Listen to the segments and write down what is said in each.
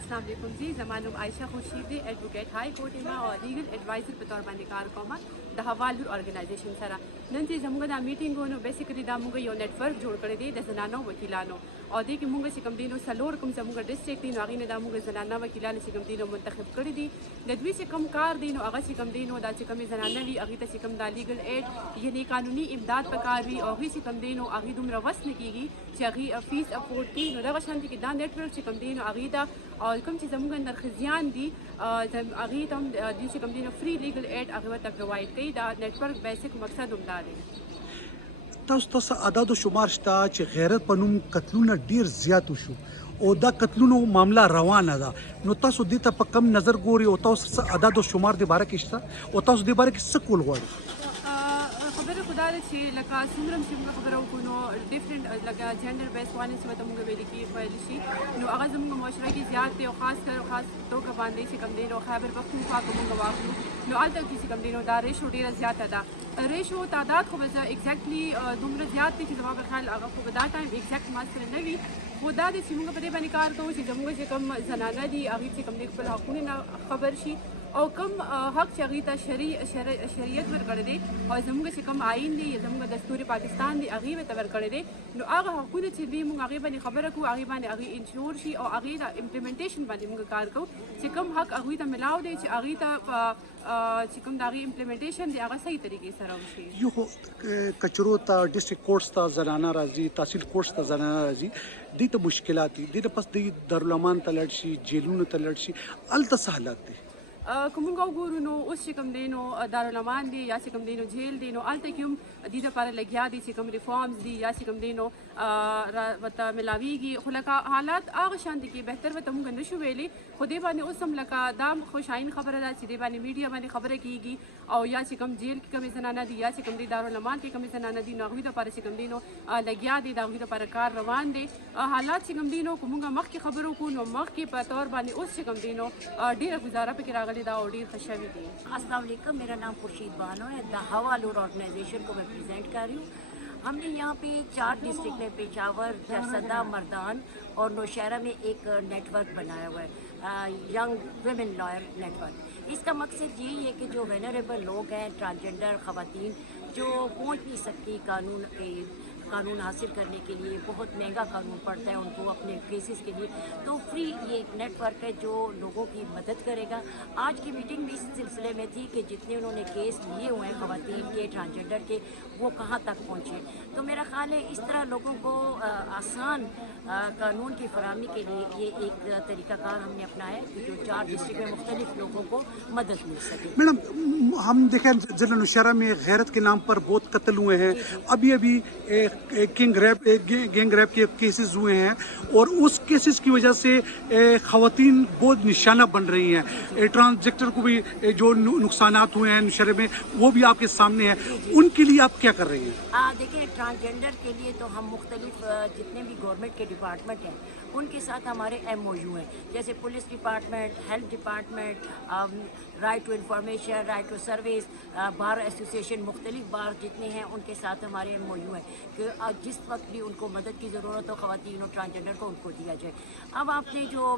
السلام علیکم جی زمان عائشہ Khurshid advocate high court ما اور لیگل ایڈوائزر په تور باندې کار کوم د حوالور ارګنایزیشن سره نن چې زموږ د میټینګونو بیسیکلی دا موږ یو نیټ ورک جوړ کړی دی د زنانو وکیلانو او دې کې موږ چې کوم دینو سلور کوم زموږ ډسټریکټ دی نو هغې نه دا موږ زنانه وکیلانو چې کوم دینو منتخب کړي دي د دوی چې کوم کار دی نو هغه چې کوم دینو دا چې کومې زنانه وي هغې ته چې کوم دا لیګل ایډ یعنې قانوني امداد پکار وي او هغې چې کوم دی نو هغې دومره وس نه کېږي چې هغې فیس افورډ کړي نو دغه شانتې کې دا نیټ ورک چې کوم دی نو هغې ته او کوم چې زموږ نرخیزیان دي هغې ته هم دوی چې کوم دی نو فری لیګل ایډ هغې ورته پرووایډ کوي دا نیټ ورک بیسک مقصد هم دا دی. تاسو اعداد و شمار شته چې غیرت په نوم قتلونه ډیر زیات وشو او دا قتلونو معامله روانه ده نو تاسو دې ته په کم نظر ګوري او تاسو اعداد و شمار د باره کې شته او تاسو د باره کې څه کول غواړئ؟ خبره خو دا ده چې لکه څومره هم چې موږ خبره وکړو نو ډفرنټ لکه جنډر بیس وایلنس چې ورته موږ ویلی شي نو هغه زموږ معاشره کې زیات دی او خاص توګه باندې چې کوم دی نو خیبر پښتونخوا که موږ واخلو نو هلته کې چې کوم دی نو دا ریشو ډېره زیاته ده ریشو تعداد خو به زه ایګزیکټلي دومره زیات دی چې زما په خیال هغه خو به دا ټایم ایګزیکټ ما سره نه وي خو دا دی چې موږ په دې باندې کار کوو چې زموږ چې کوم زنانه دي هغې چې کوم دی خپل حقونه نه خبر شي او کوم حق چې هغې ته شریعت ورکړی دی او زموږ چې کوم آئین دی زموږ دستور پاکستان دی هغې ورته ورکړی دی نو هغه حقونه چې دي موږ هغې باندې خبره کوو هغې باندې هغې انشور شي او هغې ته امپلیمنټیشن باندې موږ کار کوو چې کوم حق هغوی ته ملاو دی چې هغې ته چې کوم د هغې امپلیمنټیشن دی هغه صحیح طریقې سره وشي. یو خو کچرو ته ډسټریکټ کورټس ته زنانه راځي تحصیل کورټس ته زنانه راځي دې ته مشکلات دي دې ته پس د دارالامان ته لاړ شي جیلونو ته لاړ شي هلته څه حالات دي؟ که موږ وګورو نو اوس چې کوم دی نو دارالامان دی یا چې کوم دی نو جیل دی نو هلته کې هم دې دپاره لګیا دي چې کوم ریفارمز دي یا چې کوم دی نو ورته ملاویږي خو لکه حالات هغه شانتې کې بهتر ورته موږ نه شو ویلی خو دې باندې اوس هم لکه دا خوشاین خبره ده چې دې باندې میډیا باندې خبره کېږي او یا چې کوم جیل کې کومې زنانه دي یا چې کوم دی دارالامان کې کومې زنانه دي نو هغوی دپاره چې کوم دی نو لګیا دي د هغوی دپاره کار روان دی حالات چې کوم دی نو که موږ مخکې خبرې وکړو نو مخکې په طور باندې اوس چې کوم دی نو ډېره گزاره پکې راغلې ده او ډېر خوشحالي دي. السلام علیکم میرا نام خورشید بانو ہے دا حوالور آرگنائزیشن کو میں پریزنٹ کر رہی ہوں. ہم نے یہاں پہ 4 ڈسٹرکٹ میں پشاور جرسدہ مردان اور نوشہرہ میں ایک نیٹ ورک بنایا ہوا ہے young women lawyer network. اس کا مقصد یہی ہے کہ جو وینریبل لوگ ہیں ٹرانسجنڈر خواتین جو پہنچ نہیں سکتی قانون حاصل کرنے کے لیے بہت مہنگا قانون پڑتا ہے ان کو اپنے کیسز کے لیے تو فری یہ ایک نیٹ ورک ہے جو لوگوں کی مدد کرے گا. آج کی میٹنگ بھی اس سلسلے میں تھی کہ جتنے انہوں نے کیس لیے ہوئے ہیں خواتین کے ٹرانسجنڈر کے وہ کہاں تک پہنچے تو میرا خیال ہے اس طرح لوگوں کو آسان قانون کی فراہمی کے لیے یہ ایک طریقہ کار ہم نے اپنایا ہے کہ جو 4 ڈسٹرکٹ میں مختلف لوگوں کو مدد مل سکے. میڈم ہم دیکھیں ضلع نوشہرہ میں غیرت کے نام پر بہت قتل ہوئے ہیں ابھی گینگ ریپ کے کیسز ہوئے ہیں اور اس کیسز کی وجہ سے خواتین بہت نشانہ بن رہی ہیں ٹرانسجیکٹر کو بھی جو نقصانات ہوئے ہیں نوشہرہ میں وہ بھی آپ کے سامنے ہیں ان کے لیے آپ کیا کر رہی ہیں؟ دیکھیں ٹرانسجنڈر کے لیے تو ہم مختلف جتنے بھی گورنمنٹ کے ڈپارٹمنٹ ہیں ان کے ساتھ ہمارے MOU ہیں جیسے police department health department right to information right to service bar association مختلف بار جتنے ہیں ان کے ساتھ ہمارے MOU ہیں کہ جس وقت بھی ان کو مدد کی ضرورت ہو خواتین اور ٹرانسجنڈر کو ان کو دیا جائے. اب آپ نے جو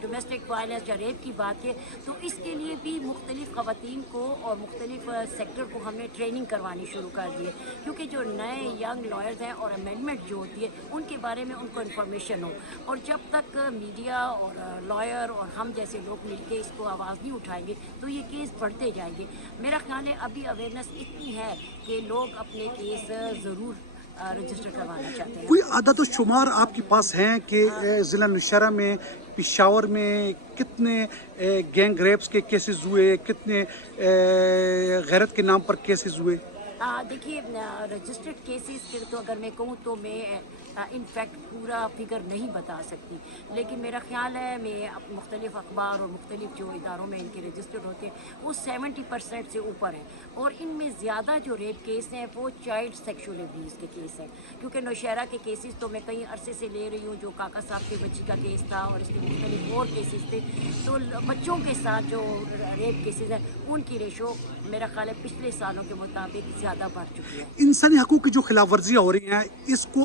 ڈومیسٹک وائلنس یا ریپ کی بات کی تو اس کے لیے بھی مختلف خواتین کو اور مختلف سیکٹر کو ہم نے ٹریننگ کروانی شروع کر دی ہے کیونکہ جو نئے ینگ لائرز ہیں اور امینڈمنٹ جو ہوتی ہے ان کے بارے میں ان کو انفارمیشن ہو اور جب تک میڈیا اور لائر اور ہم جیسے لوگ مل کے اس کو آواز نہیں اٹھائیں گے تو یہ کیس بڑھتے جائیں گے. میرا خیال ہے ابھی اویئرنیس اتنی ہے کہ لوگ اپنے کیس ضرور رجسٹر کروانا چاہتے ہیں. کوئی عدد و شمار آپ کے پاس ہیں کہ ضلع نوشہرہ میں پشاور میں کتنے گینگ ریپس کے کیسز ہوئے کتنے غیرت کے نام پر کیسز ہوئے؟ دیکھیے رجسٹرڈ کیسز کے تو اگر میں کہوں تو میں انفیکٹ پورا فگر نہیں بتا سکتی لیکن میرا خیال ہے میں مختلف اخبار اور مختلف جو اداروں میں ان کے رجسٹرڈ ہوتے ہیں وہ 70% سے اوپر ہیں اور ان میں زیادہ جو ریپ کیس ہیں وہ چائلڈ سیکشول ابیوز کے کیس ہیں کیونکہ نوشہرہ کے کیسز تو میں کئی عرصے سے لے رہی ہوں جو کاکا صاحب کے بچی کا کیس تھا اور اس کے مختلف اور کیسز تھے تو بچوں کے ساتھ جو ریپ کیسز ہیں ان کی ریشو میرا خیال ہے پچھلے سالوں کے مطابق زیادہ بڑھ چکی ہے. انسانی حقوق کی جو خلاف ورزیاں ہو رہی ہیں اس کو